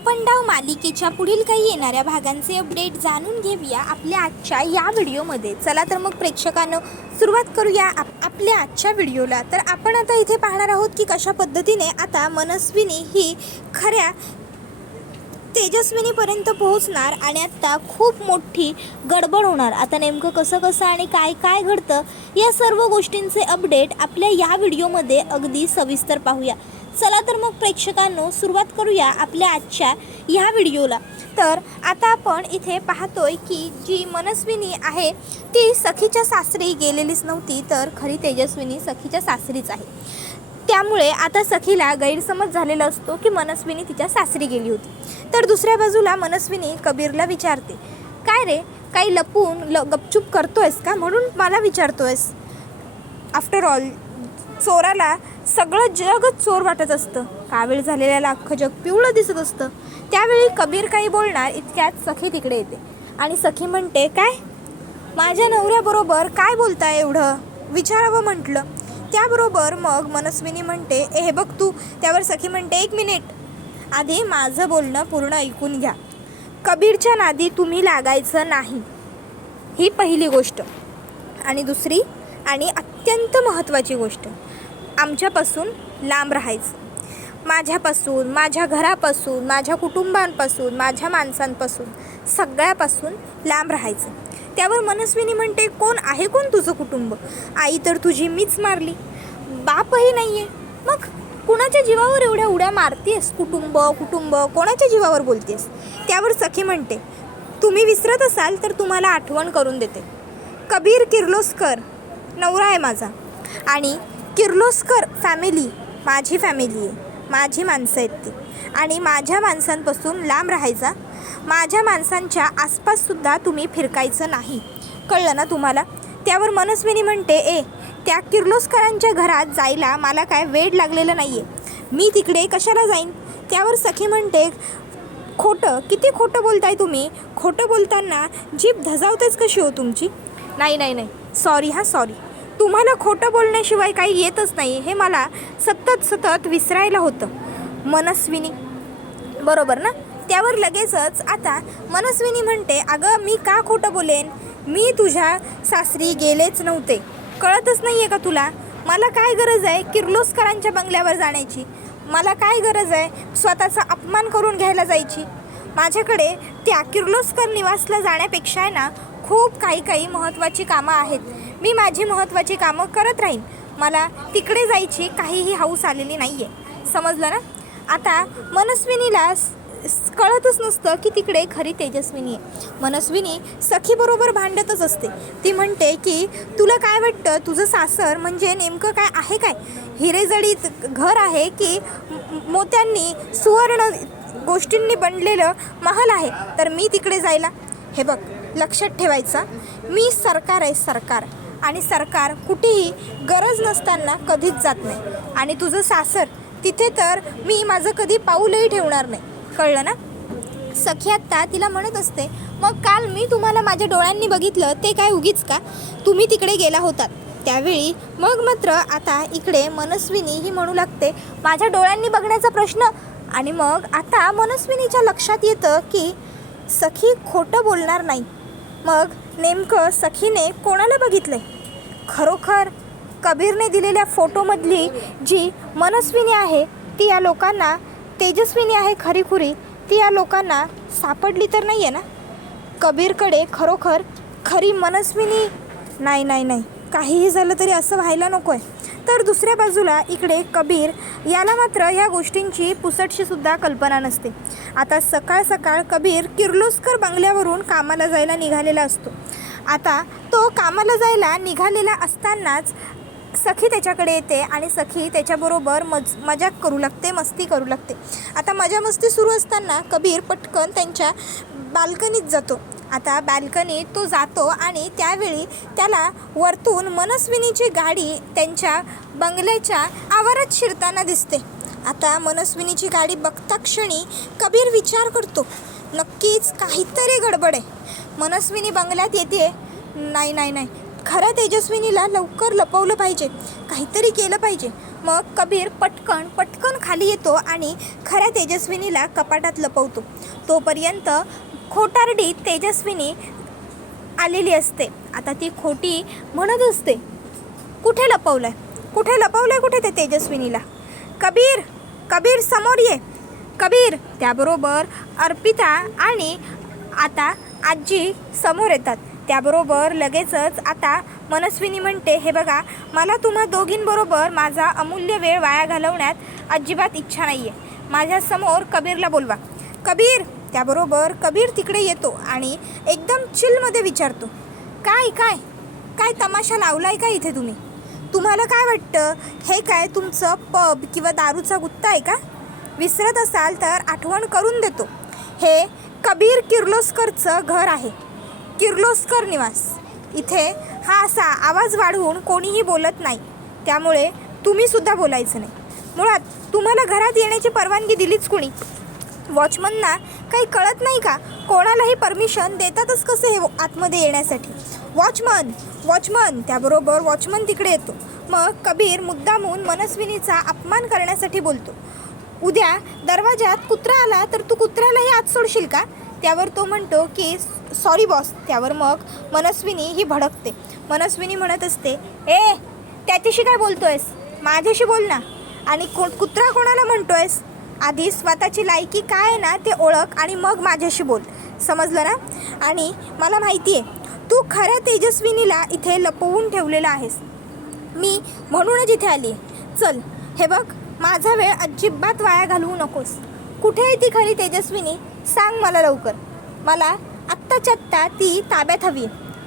आपण डाव मालिकेच्या पुढील काही येणाऱ्या भागांचे अपडेट जाणून घेऊया आपल्या आजच्या या व्हिडिओमध्ये। चला तर मग प्रेक्षकांनो सुरुवात करूया आपल्या आजच्या व्हिडिओला। तर आपण आता इथे पाहणार आहोत की कशा पद्धतीने आता मनस्विनी ही खऱ्या तेजस्विनीपर्यंत पोहोचणार आणि आता खूप मोठी गडबड होणार। आता नेमकं कसं आणि काय काय घडतं या सर्व गोष्टींचे अपडेट आपल्या या व्हिडिओमध्ये अगदी सविस्तर पाहूया। चला तर मग प्रेक्षकांनो सुरुवात करूया आपल्या आजच्या ह्या व्हिडिओला। तर आता आपण इथे पाहतोय की जी मनस्विनी आहे ती सखीच्या सासरी गेलेलीच नव्हती, तर खरी तेजस्विनी सखीच्या सासरीच आहे। त्यामुळे आता सखीला गैरसमज झालेला असतो की मनस्विनी तिच्या सासरी गेली होती। तर दुसऱ्या बाजूला मनस्विनी कबीरला विचारते, काय रे, काही लपून गपचूप करतोयस का, म्हणून मला विचारतोयस? आफ्टर ऑल चोराला सगळं जगच चोर वाटत असतं, कावीळ झालेल्याला अख्खं जग पिवळं दिसत असतं। त्यावेळी कबीर काही बोलणार इतक्यात सखी तिकडे येते आणि सखी म्हणते, काय माझ्या नवऱ्याबरोबर काय बोलताय एवढं, विचारावं म्हटलं। त्याबरोबर मग मनस्विनी म्हणते, हे बघ तू। त्यावर सखी म्हणते, एक मिनिट, आधी माझं बोलणं पूर्ण ऐकून घ्या। कबीरच्या नादी तुम्ही लागायचं नाही, ही पहिली गोष्ट। आणि दुसरी आणि अत्यंत महत्त्वाची गोष्ट, आमच्यापासून लांब राहायचं। माझ्यापासून, माझ्या घरापासून, माझ्या कुटुंबांपासून, माझ्या माणसांपासून, सगळ्यापासून लांब राहायचं। त्यावर मनस्विनी म्हणते, कोण आहे कोण तुझं कुटुंब? आई तर तुझी मीच मारली, बापही नाही आहे, मग कुणाच्या जीवावर एवढ्या उड्या मारतेस? कुटुंब कुटुंब कोणाच्या जीवावर बोलतेस? त्यावर सखी म्हणते, तुम्ही विसरत असाल तर तुम्हाला आठवण करून देते। कबीर किर्लोस्कर नवरा आहे माझा, आणि किर्लोस्कर फॅमिली माझी फॅमिली आहे, माझी माणसं आहेत ती, आणि माझ्या माणसांपासून लांब राहायचा। माझ्या माणसांच्या आसपाससुद्धा तुम्ही फिरकायचं नाही, कळलं ना तुम्हाला? त्यावर मनस्विनी म्हणते, त्या किर्लोस्करांच्या घरात जायला मला काय वेड लागलेलं नाही आहे, मी तिकडे कशाला जाईन? त्यावर सखी म्हणते, खोटं, किती खोटं बोलताय तुम्ही, खोटं बोलताना जीभ धजावतेच कशी हो तुमची? नाही, सॉरी सॉरी, तुम्हाला खोटं बोलण्याशिवाय काही येतच नाही, हे मला सतत विसरायला होतं मनस्विनी, बरोबर ना? त्यावर लगेचच आता मनस्विनी म्हणते, अगं मी का खोटं बोलेन, मी तुझ्या सासरी गेलेच नव्हते, कळतच नाही आहे का तुला? मला काय गरज आहे किर्लोस्करांच्या बंगल्यावर जाण्याची? मला काय गरज आहे स्वतःचा अपमान करून घ्यायला जायची? माझ्याकडे त्या किर्लोस्कर निवासला जाण्यापेक्षा आहे ना खूप काही महत्त्वाची कामं आहेत, मी माझी महत्त्वाची कामं करत राहीन, मला तिकडे जायची काहीही हौस आलेली नाही आहे, समजलं ना? आता मनस्विनीला कळतच नसतं की तिकडे खरी तेजस्विनी आहे। मनस्विनी सखीबरोबर भांडतच असते, ती म्हणते की तुला काय वाटतं, तुझं सासर म्हणजे नेमकं काय आहे? काय हिरेजडीत घर आहे की मोत्यांनी सुवर्ण गोष्टींनी बनलेलं महल आहे? तर मी तिकडे जायला, हे बघ लक्षात ठेवायचं, मी सरकार आहे, सरकार, आणि सरकार कुठेही गरज नसताना कधीच जात नाही, आणि तुझं सासर तिथे तर मी माझं कधी पाऊलही ठेवणार नाही, कळलं ना? सखी आत्ता तिला म्हणत असते, मग काल मी तुम्हाला माझ्या डोळ्यांनी बघितलं ते काय उगीच का? तुम्ही तिकडे गेला होतात त्यावेळी? मग मात्र आता इकडे मनस्विनी ही म्हणू लागते, माझ्या डोळ्यांनी बघण्याचा प्रश्न? आणि मग आता मनस्विनीच्या लक्षात येतं की सखी खोटं बोलणार नाही, मग नेमकं सखीने कोणाला बघितलं? खरोखर कबीरने दिलेल्या फोटोमधली जी मनस्विनी आहे ती या लोकांना तेजस्विनी आहे खरीखुरी, ती या लोकांना सापडली तर नाही आहे ना? कबीरकडे खरोखर खरी मनस्विनी नाही, काहीही झालं तरी असं व्हायला नको आहे। तर दुसऱ्या बाजूला इकडे कबीर याला मात्र ह्या गोष्टींची पुसटशीसुद्धा कल्पना नसते। आता सकाळ कबीर किर्लोस्कर बंगल्यावरून कामाला जायला निघालेला असतो। आता तो कामाला जायला निघालेला असतानाच सखी त्याच्याकडे येते आणि सखी त्याच्याबरोबर मजाक करू लागते, मस्ती करू लागते। आता मस्ती सुरू असताना कबीर पटकन त्यांच्या बाल्कनीत जातो। आता बाल्कनीत तो जातो आणि त्यावेळी त्याला वरतून मनस्विनीची गाडी त्यांच्या बंगल्याच्या आवारात शिरताना दिसते। आता मनस्विनीची गाडी बघता क्षणी कबीर विचार करतो, नक्कीच काहीतरी गडबड आहे। मनस्विनी बंगल्यात येते, नाही, खरं तेजस्विनीला लवकर लपवलं पाहिजे, काहीतरी केलं पाहिजे। मग कबीर पटकन खाली येतो आणि खऱ्या तेजस्विनीला कपाटात लपवतो. तोपर्यंत खोटारडी तेजस्विनी आलेली असते. आता ती खोटी म्हणत असते, कुठे लपवलंय कुठे ते तेजस्विनीला? कबीर समोर ये. कबीर. त्याबरोबर अर्पिता आणि आता आजी समोर येतात. त्याबरोबर लगेचच आता मनस्विनी म्हणते, हे बघा, मला तुम्हा दोघींबरोबर माझा अमूल्य वेळ वाया घालवण्यात अजिबात इच्छा नाही आहे. माझ्यासमोर कबीरला बोलवा. कबीर. त्याबरोबर कबीर तिकडे येतो आणि एकदम चिलमध्ये विचारतो, काय तमाशा लावलाय का इथे तुम्ही? तुम्हाला काय वाटतं, हे काय तुमचं पब किंवा दारूचा गुत्ता आहे का? विसरत असाल तर आठवण करून देतो, हे कबीर किर्लोस्करचं घर आहे, किर्लोस्कर निवास. इथे हा असा आवाज वाढवून कोणीही बोलत नाही, त्यामुळे तुम्हीसुद्धा बोलायचं नाही. मुळात तुम्हाला घरात येण्याची परवानगी दिलीच कुणी? वॉचमनना काही कळत नाही का? कोणालाही परमिशन देतातच कसे हे आतमध्ये येण्यासाठी? वॉचमन. त्याबरोबर वॉचमन तिकडे येतो. मग कबीर मुद्दामून मनस्विनीचा अपमान करण्यासाठी बोलतो, उद्या दरवाजात कुत्रा आला तर तू कुत्र्यालाही आत सोडशील का? त्यावर तो म्हणतो की सॉरी बॉस. त्यावर मग मनस्विनी ही भडकते. मनस्विनी म्हणत असते, त्याच्याशी काय बोलतोयस? माझ्याशी बोल ना. आणि कुत्रा कोणाला म्हणतोयस? आधी स्वतःची लायकी काय आहे ना ते ओळख आणि मग माझ्याशी बोल, समजलं ना? आणि मला माहिती आहे तू खऱ्या तेजस्विनीला इथे लपवून ठेवलेला आहेस. मी म्हणूनच इथे आली आहे. चल, हे बघ, माझा वेळ अजिबात वाया घालवू नकोस. कुठे आहे ती खरी तेजस्विनी? सांग मला लवकर. मला आत्ताच्या आत्ता ती ताब्यात हवी.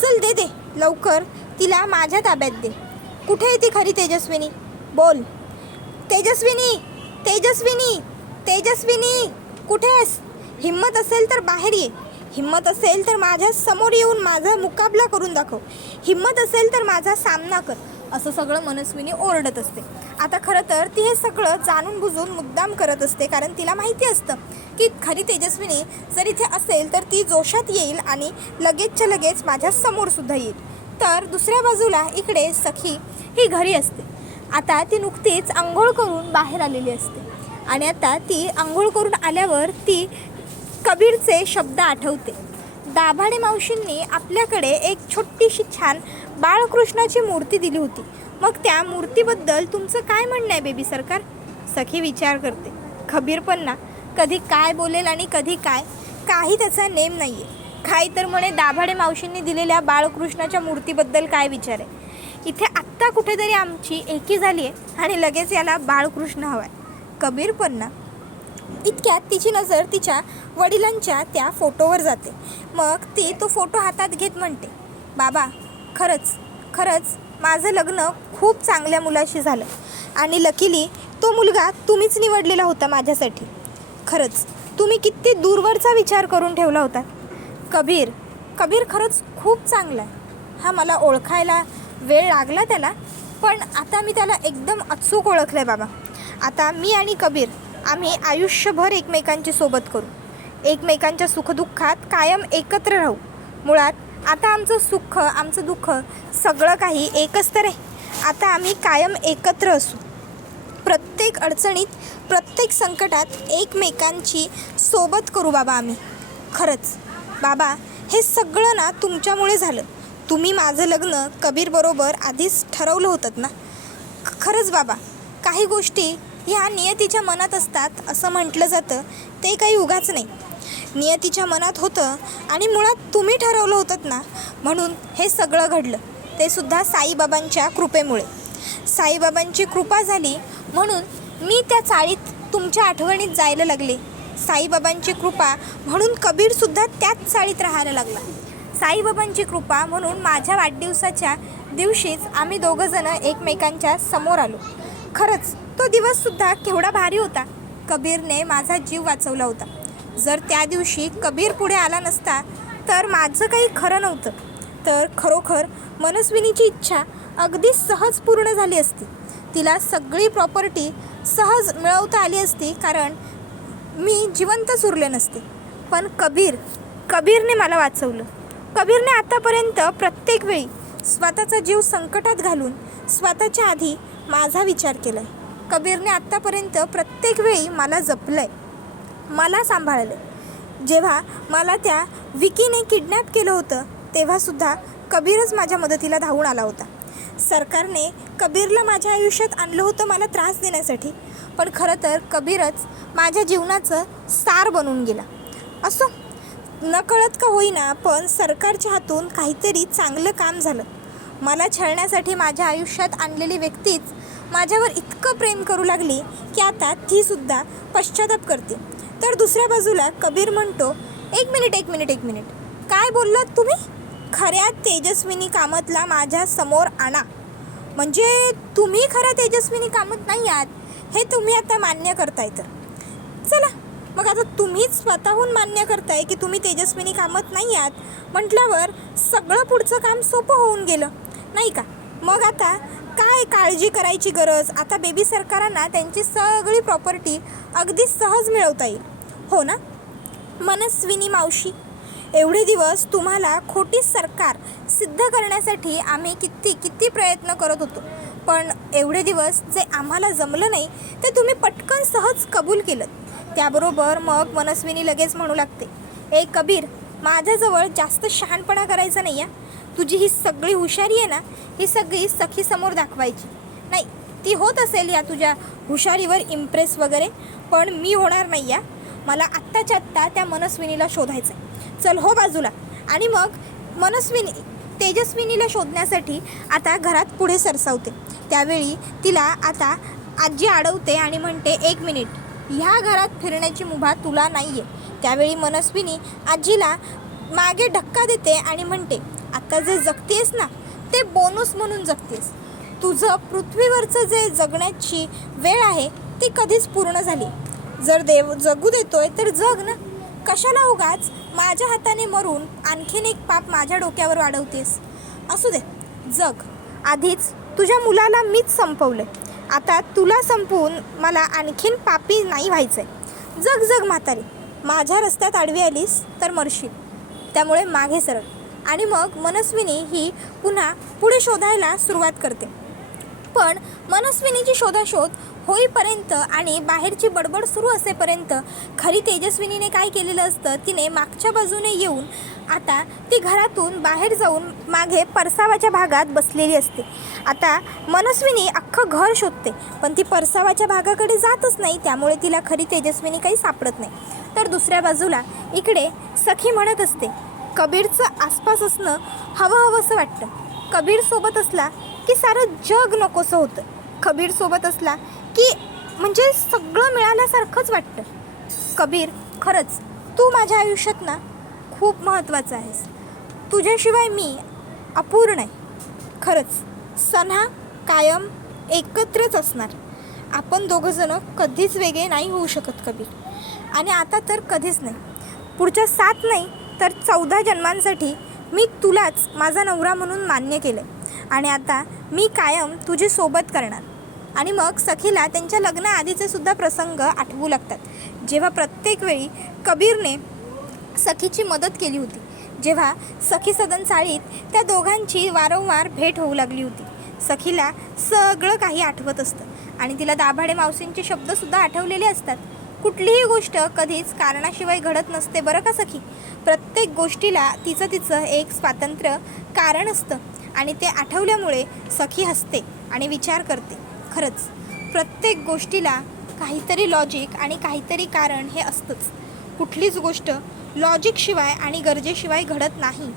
चल दे लवकर, तिला माझ्या ताब्यात दे. कुठे आहे ती खरी तेजस्विनी? बोल. तेजस्विनी कुठे आहेस? हिम्मत असेल तर बाहेर ये. हिम्मत असेल तर माझ्या समोर येऊन माझा मुकाबला करून दाखव. हिम्मत असेल तर माझा सामना कर. असं सगळं मनस्विनी ओरडत असते. आता खरं तर ती हे सगळं जाणून बुजून मुद्दाम करत असते, कारण तिला माहिती असतं की खरी तेजस्विनी जर इथे असेल तर ती जोशात येईल आणि लगेचच्या लगेच माझ्या समोरसुद्धा येईल. तर दुसऱ्या बाजूला इकडे सखी ही घरी असते. आता ती नुकतीच आंघोळ करून बाहेर आलेली असते आणि आता ती आंघोळ करून आल्यावर ती कबीरचे शब्द आठवते. दाभाडे मावशींनी आपल्याकडे एक छोटीशी छान बाळकृष्णाची मूर्ती दिली होती. मग त्या मूर्तीबद्दल तुमचं काय म्हणणं आहे बेबी सरकार? सखी विचार करते. कबीर पण ना, कधी काय बोलेल आणि कधी काही त्याचा नेम नाही आहे. काही तर म्हणे दाभाडे मावशींनी दिलेल्या बाळकृष्णाच्या मूर्तीबद्दल काय विचार आहे. इथे आत्ता कुठेतरी आमची एकी झाली आहे आणि लगेच याला बाळकृष्ण हवा आहे. कबीर पण ना, इतक्यात तिची नजर तिच्या वडिलांच्या त्या फोटोवर जाते. मग ती तो फोटो हातात घेत म्हणते, बाबा, खरंच माझं लग्न खूप चांगल्या मुलाशी झालं आणि लकीली तो मुलगा तुम्हीच निवडलेला होता माझ्यासाठी. खरंच तुम्ही किती दूरवरचा विचार करून ठेवला होता. कबीर खरंच खूप चांगला आहे. हा मला ओळखायला वेळ लागला त्याला, पण आता मी त्याला एकदम अचूक ओळखलं आहे बाबा. आता मी आणि कबीर आम्ही आयुष्यभर एकमेकांची सोबत करू, एकमेकांच्या सुखदुःखात कायम एकत्र राहू. मुळात आता आमचं सुख, आमचं दुःख सगळं काही एकच तर आहे. आता आम्ही कायम एकत्र असू. प्रत्येक अडचणीत, प्रत्येक संकटात एकमेकांची सोबत करू बाबा आम्ही. खरंच बाबा, हे सगळं ना तुमच्यामुळे झालं. तुम्ही माझं लग्न कबीरबरोबर आधीच ठरवलं होतं ना. खरंच बाबा, काही गोष्टी ह्या नियतीच्या मनात असतात असं म्हटलं जातं, ते काही उगाच नाही. नियतीच्या मनात होतं आणि मुळात तुम्ही ठरवलं होतं ना, म्हणून हे सगळं घडलं. ते सुद्धा साईबाबांच्या कृपेमुळे. साईबाबांची कृपा झाली म्हणून मी त्या चाळीत तुमच्या आठवणीत जायला लागले. साईबाबांची कृपा म्हणून कबीरसुद्धा त्याच चाळीत राहायला लागला. साईबाबांची कृपा म्हणून माझ्या वाढदिवसाच्या दिवशीच आम्ही दोघंजणं एकमेकांच्या समोर आलो. खरंच तो दिवससुद्धा केवढा भारी होता. कबीरने माझा जीव वाचवला होता. जर त्या दिवशी कबीर पुढे आला नसता तर माझं काही खरं नव्हतं. तर खरोखर मनस्विनीची इच्छा अगदी सहज पूर्ण झाली असती. तिला सगळी प्रॉपर्टी सहज मिळवता आली असती, कारण मी जिवंतच उरले नसते. पण कबीरने मला वाचवलं. कबीरने आतापर्यंत प्रत्येक वेळी स्वतःचा जीव संकटात घालून स्वतःच्या आधी माझा विचार केला आहे. कबीरने आत्तापर्यंत प्रत्येक वेळी मला जपलंय, मला सांभाळलं। जेव्हा मला त्या विकीने किडनॅप केलं होतं तेव्हासुद्धा कबीरच माझ्या मदतीला धावून आला होता। सरकारने कबीरला माझ्या आयुष्यात आणलं होतं मला त्रास देण्यासाठी, पण खरं तर कबीरच माझ्या जीवनाचं सार बनून गेला। असो, नकळत का होईना पण सरकारच्या हातून काहीतरी चांगलं काम झालं। मला छळण्यासाठी माझ्या आयुष्यात आणलेली व्यक्तीच माझ्यावर इतकं प्रेम करू लागली की आता तीसुद्धा पश्चाताप करते। तर दुसऱ्या बाजूला कबीर म्हणतो, एक मिनिट, काय बोललात तुम्ही? खऱ्या तेजस्विनी कामतला माझ्या समोर आणा। म्हणजे तुम्ही खऱ्या तेजस्विनी कामत नाही आहात हे तुम्ही आता मान्य करताय। तर चला मग आता तुम्हीच स्वतःहून मान्य करताय की तुम्ही तेजस्विनी कामत नाही आहात म्हटल्यावर सगळं पुढचं काम सोपं होऊन गेलं नाही का? मग आता काय काळजी करायची गरज? आता बेबी सरकारांना त्यांची सगळी प्रॉपर्टी अगदी सहज मिळवता येईल, हो ना? मनस्विनी मावशी, एवढे दिवस तुम्हाला खोटी सरकार सिद्ध करण्यासाठी आम्ही किती प्रयत्न करत होतो, पण एवढे दिवस जे आम्हाला जमलं नाही ते तुम्ही पटकन सहज कबूल केलं। त्याबरोबर मग मनस्विनी लगेच म्हणू लागते, ए कबीर, माझ्याजवळ जास्त शहाणपणा करायचा नाही आहे। तुझी ही सगळी हुशारी आहे ना, ही सगळी सखीसमोर दाखवायची नाही। ती होत असेल या तुझ्या हुशारीवर इम्प्रेस वगैरे, पण मी होणार नाही आहे। मला आत्ताच्या आत्ता त्या मनस्विनीला शोधायचं आहे। चल हो बाजूला। आणि मग तेजस्विनीला शोधण्यासाठी आता घरात पुढे सरसावते। त्यावेळी तिला आता आजी अडवते आणि म्हणते, एक मिनिट, ह्या घरात फिरण्याची मुभा तुला नाही आहे। त्यावेळी मनस्विनी आजीला मागे धक्का देते आणि म्हणते, आता जे जगतेस ना ते बोनस म्हणून जगतेस। तुझं पृथ्वीवरचं जे जगण्याची वेळ आहे ती कधीच पूर्ण झाली। जर देव जगू देतोय तर जग ना, कशाला उगाच माझ्या हाताने मरून आणखीन एक पाप माझ्या डोक्यावर वाढवतेस? असू दे, जग। आधीच तुझ्या मुलाला मीच संपवलंय, आता तुला संपवून मला आणखीन पापी नाही व्हायचंय। जग जग म्हातारी, माझ्या रस्त्यात आडवी आलीस तर मरशील, त्यामुळे मागे सरळ। आणि मग मनस्विनी ही पुन्हा पुढे शोधायला सुरुवात करते। पण मनस्विनीची शोधाशोध होईपर्यंत आणि बाहेरची बडबड सुरू असेपर्यंत खरी तेजस्विनीने काय केलेलं असतं, तिने मागच्या बाजूने येऊन आता ती घरातून बाहेर जाऊन मागे परसावाच्या भागात बसलेली असते। आता मनस्विनी अख्खं घर शोधते पण ती परसावाच्या भागाकडे जातच नाही, त्यामुळे तिला खरी तेजस्विनी काही सापडत नाही। तर दुसऱ्या बाजूला इकडे सखी म्हणत असते, कबीरचं आसपास असणं हवंसं वाटतं। कबीर सोबत असला की सारं जग नकोसं होतं। कबीर सोबत असला की म्हणजे सगळं मिळाल्यासारखंच वाटतं। कबीर, खरंच तू माझ्या आयुष्यात ना खूप महत्त्वाचं आहेस। तुझ्याशिवाय मी अपूर्ण आहे। खरंच सन्हा कायम एकत्रच असणार। आपण दोघंजणं कधीच वेगळे नाही होऊ शकत कबीर, आणि आता तर कधीच नाही। पुढच्या 7 नाही तर 14 जन्मांसाठी मी तुलाच माझा नवरा म्हणून मान्य केलं आणि आता मी कायम तुझी सोबत करणार। आणि मग सखीला त्यांच्या लग्नाआधीचे सुद्धा प्रसंग आठवू लागतात, जेव्हा प्रत्येक वेळी कबीरने सखीची मदत केली होती, जेव्हा सखी सदन चाळीत त्या दोघांची वारंवार भेट होऊ लागली होती। सखीला सगळं काही आठवत असतं आणि तिला दाभाडे मावशींचे शब्दसुद्धा आठवलेले असतात। कुठलीही गोष्ट कधीच कारणाशिवाय घडत नसते बरं का सखी। प्रत्येक गोष्टीला तिचं एक स्वातंत्र्य कारण असतं आणि ते आठवल्यामुळे सखी हसते आणि विचार करते, खरंच प्रत्येक गोष्टीला काहीतरी लॉजिक आणि काहीतरी कारण हे असतंच। कुठलीच गोष्ट लॉजिकशिवाय आणि गरजेशिवाय घडत नाही,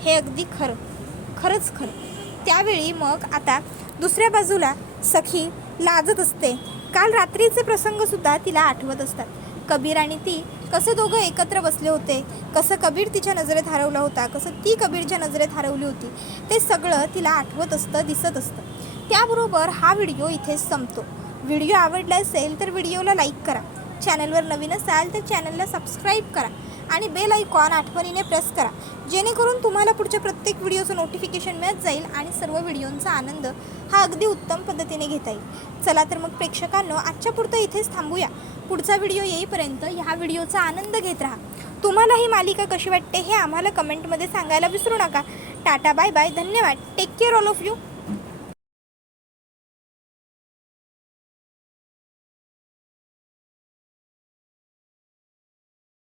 हे अगदी खरंच खरं। त्यावेळी मग आता दुसऱ्या बाजूला सखी लाजत असते। काल रात्रीचे प्रसंगसुद्धा तिला आठवत असतात। कबीर आणि ती कसे दोघं एकत्र बसले होते, कसं कबीर तिच्या नजरेत हरवला होता, कसं ती कबीरच्या नजरेत हरवली होती, ते सगळं तिला आठवत असतं, दिसत असतं। त्याबरोबर हा व्हिडिओ इथेच संपतो। व्हिडिओ आवडला असेल तर व्हिडिओला लाईक करा, चॅनलवर नवीन असाल तर चॅनलला सबस्क्राईब करा आणि बेल आयकॉन आठवणीने प्रेस करा, जेणेकरून तुम्हाला पुढच्या प्रत्येक व्हिडिओचं नोटिफिकेशन मिळत जाईल आणि सर्व व्हिडिओंचा आनंद हा अगदी उत्तम पद्धतीने घेता येईल। चला तर मग प्रेक्षकांनो, आजच्या पुरतं इथेच थांबूया। पुढचा व्हिडिओ येईपर्यंत ह्या व्हिडिओचा आनंद घेत राहा। तुम्हाला ही मालिका कशी वाटते हे आम्हाला कमेंटमध्ये सांगायला विसरू नका। टाटा, बाय बाय, धन्यवाद, take care all of you.